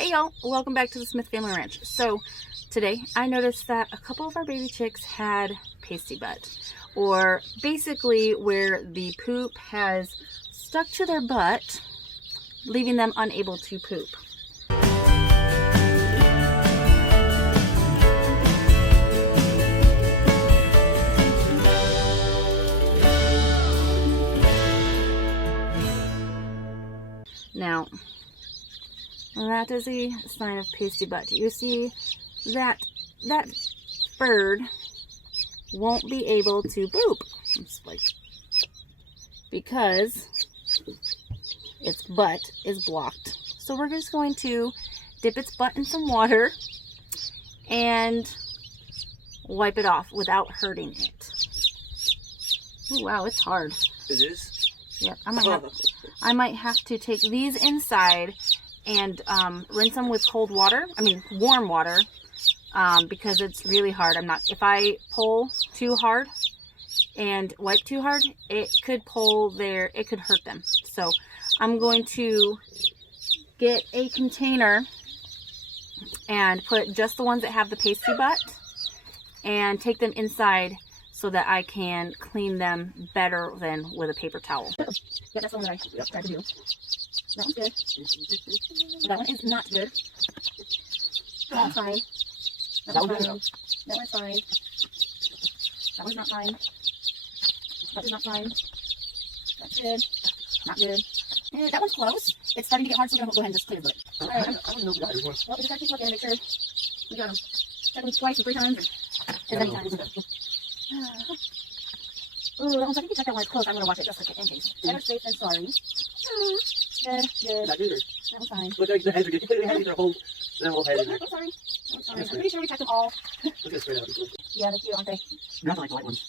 Hey y'all, welcome back to the Smith Family Ranch. So today I noticed that a couple of our baby chicks had pasty butt, or basically where the poop has stuck to their butt, leaving them unable to poop. Now, that is a sign of pasty butt. You see that bird won't be able to poop because its butt is blocked. So we're just going to dip its butt in some water and wipe it off without hurting it. Oh, wow, it's hard. It is? Yep, I might have to take these inside and rinse them with warm water, because it's really hard. If I pull too hard and wipe too hard, it could hurt them. So I'm going to get a container and put just the ones that have the pasty butt and take them inside so that I can clean them better than with a paper towel. Yeah, that's the one that I tried to do. That one's good. That one is not good. That one's fine. That one's fine. That one's fine. That one's not fine. That is not fine. That's good. Not good. That one's close. It's starting to get hard, so we're going to go ahead and just clear it. Alright. I don't know why. Well, we just got to keep looking and make sure we got them. Check them twice or 3 times or as many times. Ooh, that one's, I think you check that one close. I'm going to wash it just in case. Better safe than sorry. Good. Not good. That one's fine. Look, the heads are good. Their whole head in there. I'm sorry. I'm pretty sure we checked them all. Look at straight out. Yeah, they're cute, aren't they? Nothing like the white ones.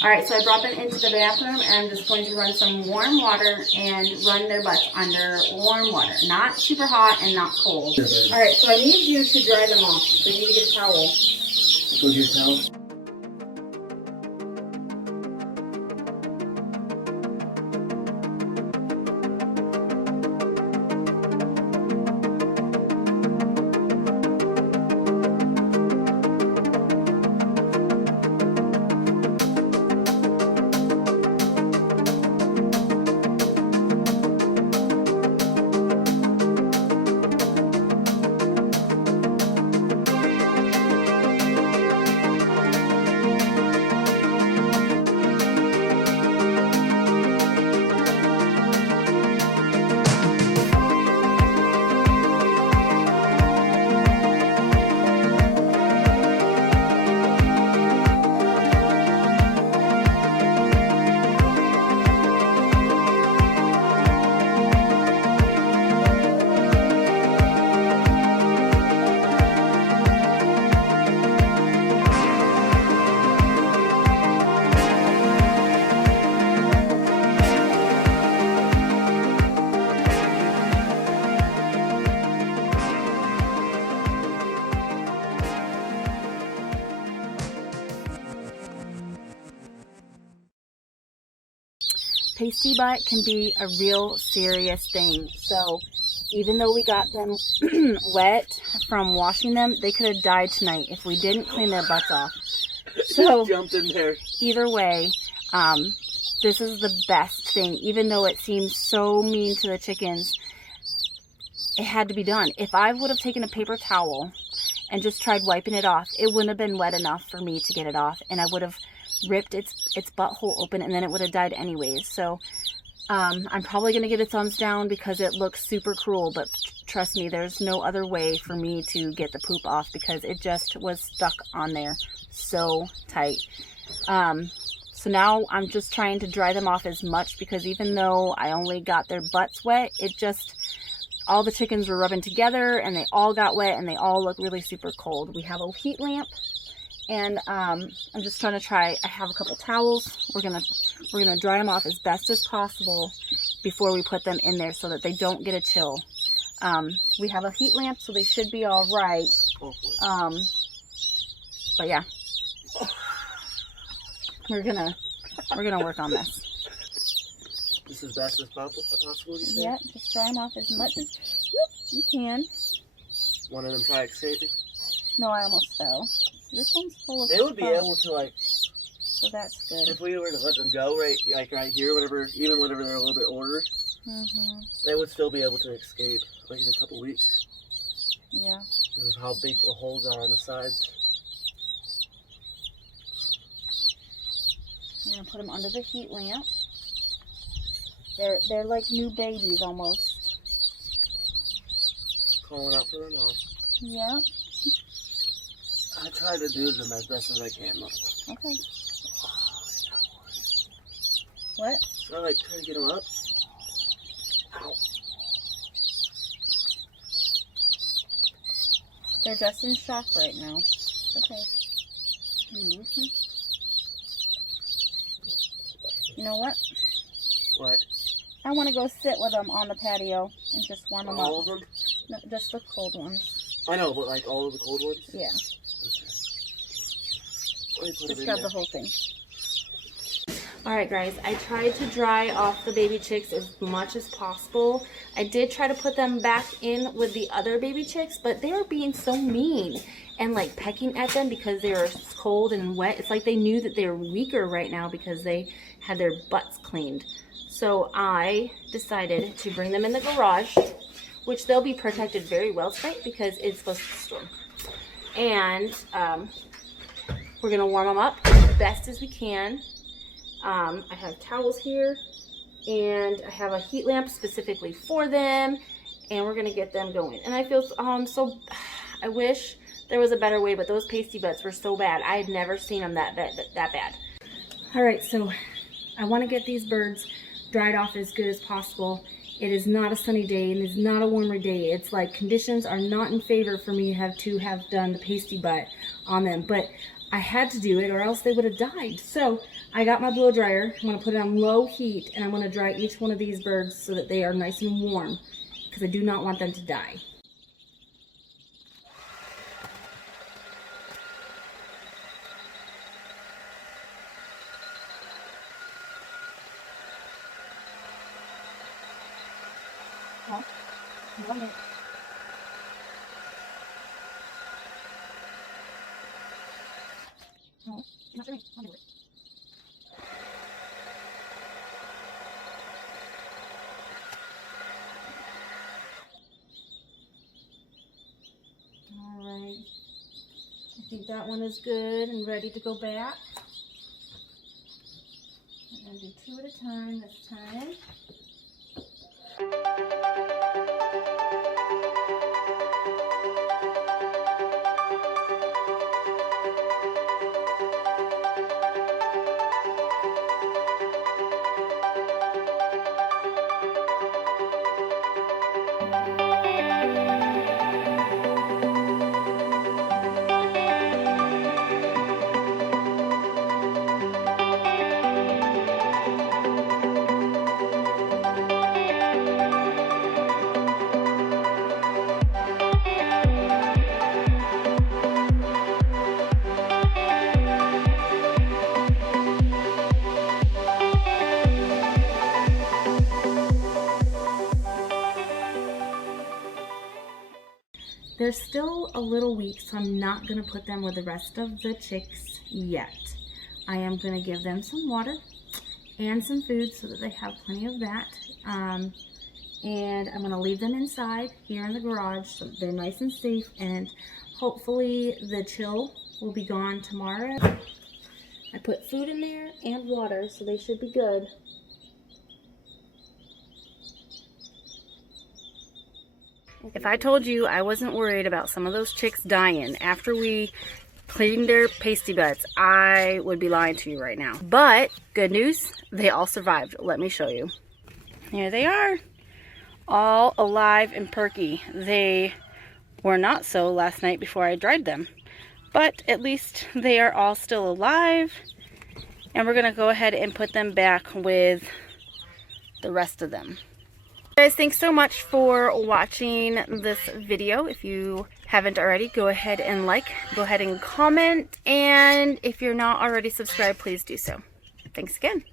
Alright, so I brought them into the bathroom and I'm just going to run some warm water and run their butts under warm water. Not super hot and not cold. Alright, so I need you to dry them off. So you need to get a towel. Go get a towel. Pasty butt can be a real serious thing. So even though we got them wet from washing them, they could have died tonight if we didn't clean their butts off. So jumped in there. Either way, this is the best thing. Even though it seems so mean to the chickens, it had to be done. If I would have taken a paper towel and just tried wiping it off, it wouldn't have been wet enough for me to get it off, and I would have ripped its butthole open, and then it would have died anyways. So I'm probably going to get a thumbs down because it looks super cruel, but trust me, there's no other way for me to get the poop off because it just was stuck on there so tight. So now I'm just trying to dry them off as much, because even though I only got their butts wet, all the chickens were rubbing together and they all got wet and they all look really super cold. We have a heat lamp. And I'm just trying to I have a couple towels. We're gonna dry them off as best as possible before we put them in there so that they don't get a chill. We have a heat lamp, so they should be all right. But yeah, we're gonna work on this. This is best as possible, you say? Yeah, just dry them off as much as you can. one of them try escaping? No, I almost fell. This one's full of They would be stuff, able to, like, so that's good. if we were to let them go right here, even whenever they're a little bit older, they would still be able to escape, like in a couple weeks. Yeah. Because of how big the holes are on the sides. I'm gonna put them under the heat lamp. They're like new babies almost. Calling out for their mom. Yeah. I try to do them as best as I can, Mom. Okay. What? So I like try to get them up. Ow. They're just in shock right now. Okay. You know what? What? I want to go sit with them on the patio and just warm them up. All of them? No, just the cold ones. I know, but like all of the cold ones? Yeah. Okay. Just grab the whole thing. Alright guys, I tried to dry off the baby chicks as much as possible. I did try to put them back in with the other baby chicks, but they were being so mean and like pecking at them because they were cold and wet. It's like they knew that they were weaker right now because they had their butts cleaned. So I decided to bring them in the garage, which they'll be protected very well tonight because it's supposed to storm. And we're going to warm them up as best as we can. I have towels here, and I have a heat lamp specifically for them, and we're going to get them going. And I feel I wish there was a better way, but those pasty butts were so bad. I had never seen them that bad. All right, so I want to get these birds dried off as good as possible. It is not a sunny day, and it is not a warmer day. It's like conditions are not in favor for me to have done the pasty butt on them, but I had to do it or else they would have died. So I got my blow dryer. I'm going to put it on low heat, and I'm going to dry each one of these birds so that they are nice and warm because I do not want them to die. Alright, I think that one is good and ready to go back. I'm going to do 2 at a time this time. They're still a little weak, so I'm not going to put them with the rest of the chicks yet. I am going to give them some water and some food so that they have plenty of that. And I'm going to leave them inside here in the garage so they're nice and safe, and hopefully the chill will be gone tomorrow. I put food in there and water, so they should be good. If I told you I wasn't worried about some of those chicks dying after we cleaned their pasty butts, I would be lying to you right now. But good news, they all survived. Let me show you. Here they are, all alive and perky. They were not so last night before I dried them, but at least they are all still alive, and we're gonna go ahead and put them back with the rest of them. Guys, thanks so much for watching this video. If you haven't already, go ahead and go ahead and comment, and if you're not already subscribed, please do so. Thanks again.